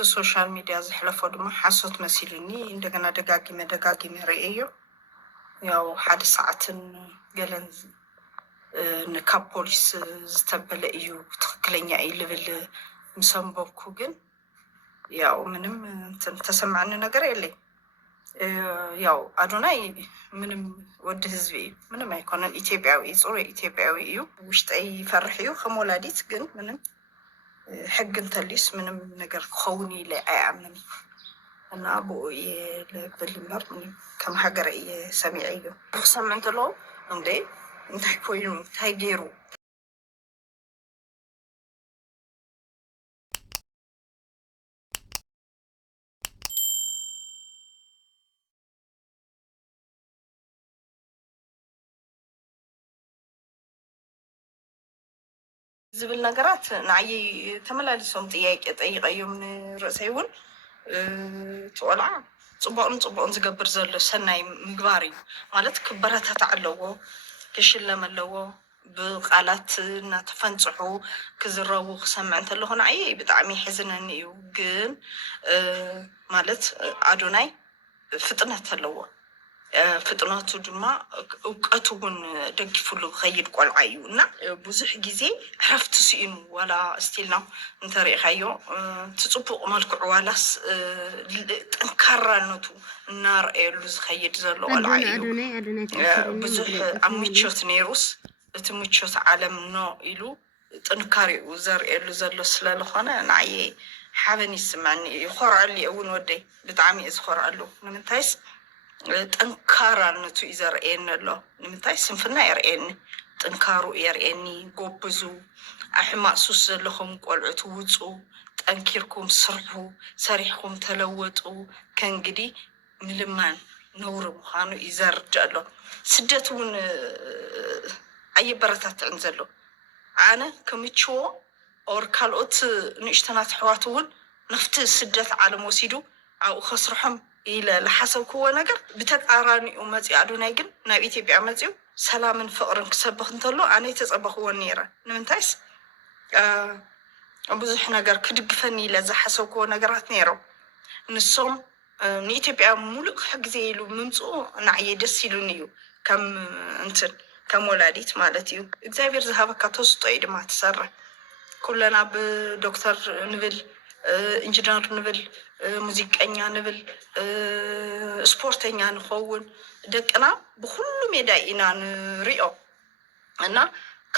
السوشيال ميديا زحلفو دما حاسوت مسيلني عندنا دقاقي رأيو ያው ሓደ ሰዓትን ገለን ንካብ ፖሊስ ዝተበለ እዩ ትክክለኛ እዩ ልብል ምሰንበብኩ ግን ያው ምንም ተሰማዕኒ ነገር የለኝ። ያው አዶናይ ምንም ወዲ ህዝቢ እዩ ምንም አይኮነን ኢትዮጵያዊ ጽሩይ ኢትዮጵያዊ እዩ ውሽጠይ ይፈርሕ እዩ ከሞላዲት ግን ምንም ሕግ እንተሊስ ምንም ነገር ክኸውን ኢለ አያምን እና አብኡ የለብልምበር ከም ሃገር የሰሚዐ እዩ ክሰምዕ እንተሎ እንዴ እንታይ ኮይኑ እንታይ ገይሩ ዝብል ነገራት ንዓይ ተመላልሶም ጥያቄ ጠይቀዮም ንርእሰይ እውን ትቆልዓ ጽቡቅን ዝገብር ዘሎ ሰናይ ምግባር እዩ ማለት ክበረታታዕ ኣለዎ ክሽለም ኣለዎ ብቃላት እናተፈንፅሑ ክዝረቡ ክሰምዕ እንተለኹ ንዓይ ብጣዕሚ ይሕዝነኒ እዩ። ግን ማለት አዶናይ ፍጥነት ኣለዎ ፍጥነቱ ድማ እውቀቱ እውን ደግፉሉ ከይድ ቆልዓ እዩ እና ብዙሕ ግዜ ዕረፍቲ ስኢኑ ዋላ ስቲልና እንተሪእካዮ ትፅቡቅ መልክዑ ዋላስ ጠንካራነቱ እናርአየሉ ዝኸይድ ዘሎ ቆልዓ እዩ። ብዙሕ ኣብ ምቾት ነይሩስ እቲ ምቾት ዓለም ኖ ኢሉ ጥንካሬኡ ዘርእየሉ ዘሎ ስለዝኾነ ንዓየ ሓበን ይስማዕኒ ይኮርዐሉ እውን ወደይ ብጣዕሚ እየ ዝኮርዐሉ ንምንታይስ ጠንካራነቱ እዩ ዘርእየኒ ኣሎ ንምንታይ ስንፍና የርእየኒ ጥንካሩ የርእየኒ ጎብዙ ኣብ ሕማቅ ሱስ ዘለኹም ቆልዑት ውፁ ጠንኪርኩም ስርሑ ሰሪሕኩም ተለወጡ ከእንግዲ ምልማን ነውሪ ምዃኑ እዩ ዘርድእ ኣሎ። ስደት እውን ኣይበረታትዕን ዘሎ ኣነ ከምችዎ ኦር ካልኦት ንእሽተናት ኣሕዋት እውን ነፍቲ ስደት ዓለም ወሲዱ ኣብኡ ከስርሖም ኢለ ዝሓሰብክዎ ነገር ብተቃራኒኡ መፂኡ አዶናይ ግን ናብ ኢትዮጵያ መፂኡ ሰላምን ፍቅርን ክሰብክ እንተሎ ኣነ ተፀበኽዎ ነይረ ንምንታይስ ብዙሕ ነገር ክድግፈኒ ኢለ ዝሓሰብክዎ ነገራት ነይሮም ንሶም ንኢትዮጵያ ሙሉእ ክሕግዘ ኢሉ ምምፅኡ ንዓየ ደስ ኢሉኒ እዩ ከም ወላዲት ማለት እዩ። እግዚኣብሔር ዝሃበካ ተስጦ እዩ ድማ ትሰርሕ ኩለና ብዶክተር ንብል ኢንጂነር ንብል ሙዚቀኛ ንብል ስፖርተኛ ንኸውን ደቅና ብኩሉ ሜዳ ኢና ንሪኦ እና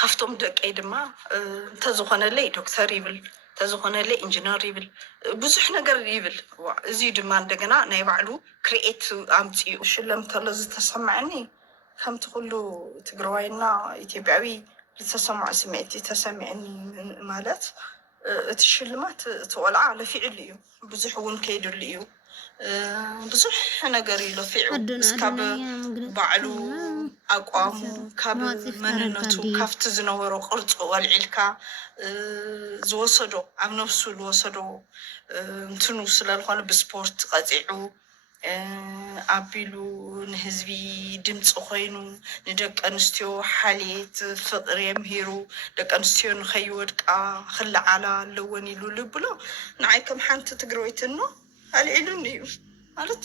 ካፍቶም ደቀይ ድማ እንተዝኾነለይ ዶክተር ይብል እንተዝኾነለይ ኢንጂነር ይብል ብዙሕ ነገር ይብል እዚ ድማ እንደገና ናይ ባዕሉ ክሪኤት ኣምፂኡ ሽለም ተሎ ዝተሰማዕኒ ከምቲ ኩሉ ትግራዋይና ኢትዮጵያዊ ዝተሰማዕ ስምዒት ተሰሚዕኒ ማለት እቲ ሽልማት እቲ ቆልዓ ለፊዕሉ እዩ ብዙሕ እውን ከይድሉ እዩ ብዙሕ ነገር እዩ ለፊዑ እስካብ ባዕሉ ኣቋሙ ካብ መንነቱ ካብቲ ዝነበሮ ቅርፁ ወልዒልካ ዝወሰዶ ኣብ ነፍሱ ዝወሰዶ እንትኑ ስለዝኾነ ብስፖርት ቀፂዑ ኣቢሉ ንህዝቢ ድምፂ ኮይኑ ንደቂ ኣንስትዮ ሓልየት ፍቅሪ የምሂሩ ደቂ ኣንስትዮ ንከይወድቃ ክለዓላ ኣለወን ኢሉ ልብሎ ንዓይ ከም ሓንቲ ትግራወይትን ኖ ኣልዒሉኒ እዩ ማለት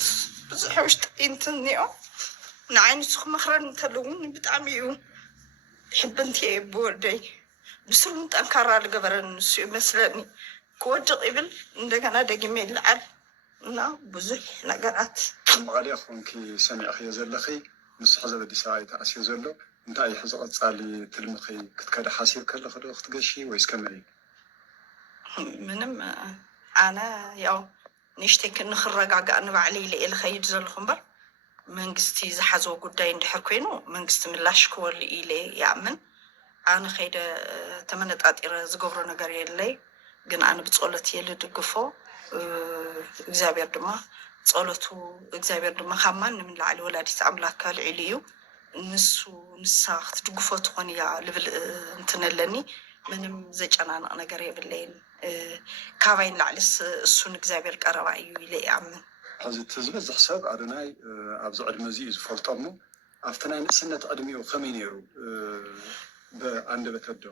ብዙሕ ውሽጢ እንትን እኒኦ ንዓይ ንሱ ክመክረን እንተለውን ብጣዕሚ እዩ ሕብንቲ እየ ብወደይ ብስሩን ጠንካራ ዝገበረን ንሱ ይመስለኒ ክወድቅ ይብል እንደገና ደጊመ ይልዓል እና ብዙሕ ነገራት መቐለ ኮንኪ ሰሚዕኽዮ ዘለኺ ምስ ሕዚ ኣዲስ ኣበባ ተኣስዮ ዘሎ እንታይ ሕዚ ቀፃሊ ትልምኺ ክትከደ ሓሲብ ከለኽ ዶ ክትገሺ ወይስ ከመይ እዩ? ምንም ኣነ ያው ንእሽተይ ንክረጋጋእ ንባዕለ ኢለ እየ ዝኸይድ ዘለኹ እምበር መንግስቲ ዝሓዘዎ ጉዳይ እንድሕር ኮይኑ መንግስቲ ምላሽ ክወሉ ኢለ ይኣምን ኣነ ከይደ ተመነጣጢረ ዝገብሮ ነገር የለይ ግን ኣነ ብፀሎት እየ ዝድግፎ እግዚአብሔር ድማ ጸሎቱ እግዚአብሔር ድማ ካብ ማንም ላዕሊ ወላዲት ኣምላክ ልዕሊ እዩ ንሱ ንሳ ክትድግፎ ትኾን እያ ልብል እንትነለኒ ምንም ዘጨናንቕ ነገር የብለይን ካባይን ላዕሊስ እሱን እግዚአብሔር ቀረባ እዩ ኢለ ይኣምን። ሕዚ እቲ ዝበዝሕ ሰብ ኣዶናይ ኣብዚ ዕድመ እዚ እዩ ዝፈልጦ እሞ ኣብቲ ናይ ንእስነት ዕድሚኡ ከመይ ነይሩ ብኣንደበት ዶ?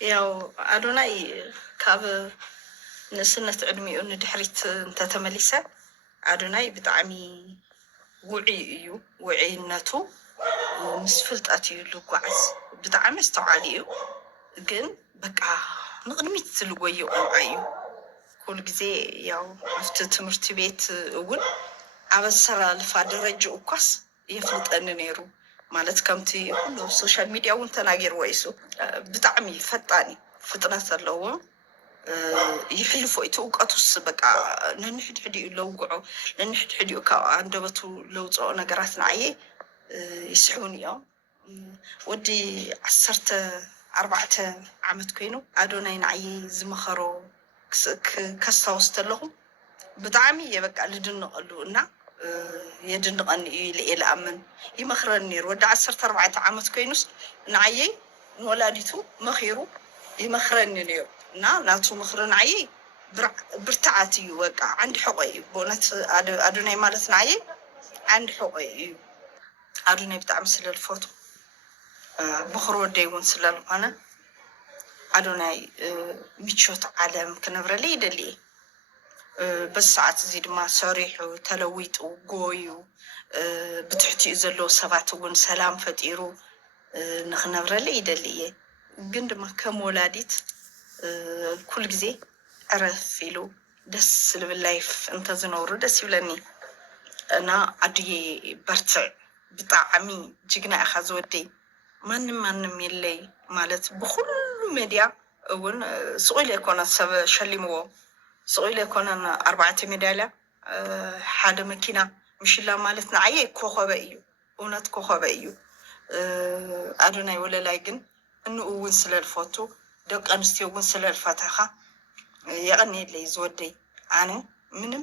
ያው ኣዶናይ ካብ ንእስነት ዕድሚኡ ንድሕሪት እንተተመሊሰ ኣዶናይ ብጣዕሚ ውዑይ እዩ። ውዑይነቱ ምስ ፍልጠት እዩ ዝጓዓዝ ብጣዕሚ ዝተውዓሊ እዩ። ግን በቃ ንቅድሚት ዝልጎዮ ቆልዓ እዩ። ኩሉ ግዜ ያው ኣብቲ ትምህርቲ ቤት እውን ኣብ ኣሰላልፋ ደረጃ እኳስ የፍልጠኒ ነይሩ ማለት ከምቲ ኩሉ ሶሻል ሚድያ እውን ተናጊርዎ እሱ ብጣዕሚ ፈጣኒ ፍጥነት ኣለዎ ይሕልፎ እቲ እውቀቱስ በቃ ነንሕድሕድኡ ለውግዖ ነንሕድሕድኡ ካብ ኣንደበቱ ለውፅኦ ነገራት ንዓየ ይስሕቡን እዮም። ወዲ 14 ዓመት ኮይኑ ኣዶናይ ንዓየ ዝመኸሮ ከስታውስ ከለኹ ብጣዕሚ እየ በቃ ልድንቐሉ እና የድንቐኒ እዩ ኢለ እየ ዝኣምን ይመኽረኒ ነይሩ። ወዲ 14 ዓመት ኮይኑስ ንዓየ ንወላዲቱ መኺሩ ይመኽረኒ ነይሩ እና ናቱ ምኽሪ ንዓየ ብርትዓት እዩ በቃ ዓንዲ ሕቆ እዩ ብእውነት ኣዶናይ ማለት ንዓየ ዓንዲ ሕቆ እዩ። ኣዶናይ ብጣዕሚ ስለልፈቱ ምኽሪ ወደይ እውን ስለዝኾነ ኣዶናይ ምቾት ዓለም ክነብረለይ ይደሊ እየ። በዚ ሰዓት እዚ ድማ ሰሪሑ ተለዊጡ ጎዩ ብትሕቲኡ ዘለዎ ሰባት እውን ሰላም ፈጢሩ ንክነብረለይ ይደሊ እየ። ግን ድማ ከም ወላዲት ኩሉ ግዜ ዕረፍ ኢሉ ደስ ዝብል ላይፍ እንተዝነብሩ ደስ ይብለኒ እና ኣድዬ በርትዕ ብጣዕሚ ጅግና ኢኻ ዝወደይ ማንም የለይ ማለት ብኩሉ ሚድያ እውን ስቁኢሉ ኣይኮነን ሰብ ሸሊምዎ ስቁኢሉ ኣይኮነን 4 ሜዳልያ ሓደ መኪና ምሽላም ማለት ንዓየ ኮኸበ እዩ እውነት ኮኸበ እዩ። ኣዶናይ ወለላይ ግን እንኡ እውን ስለልፈቱ ደቂ ኣንስትዮ እውን ስለልፈተኻ የቐኒየለይ ዝወደይ ኣነ ምንም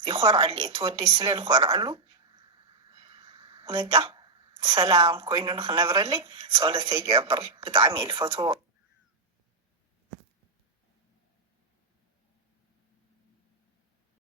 ይኮርዐሉ እየ ትወደይ ስለዝኮርዐሉ በቃ ሰላም ኮይኑ ንክነብረለይ ፀሎተይ ይገብር ብጣዕሚ እየ ዝፈትዎ።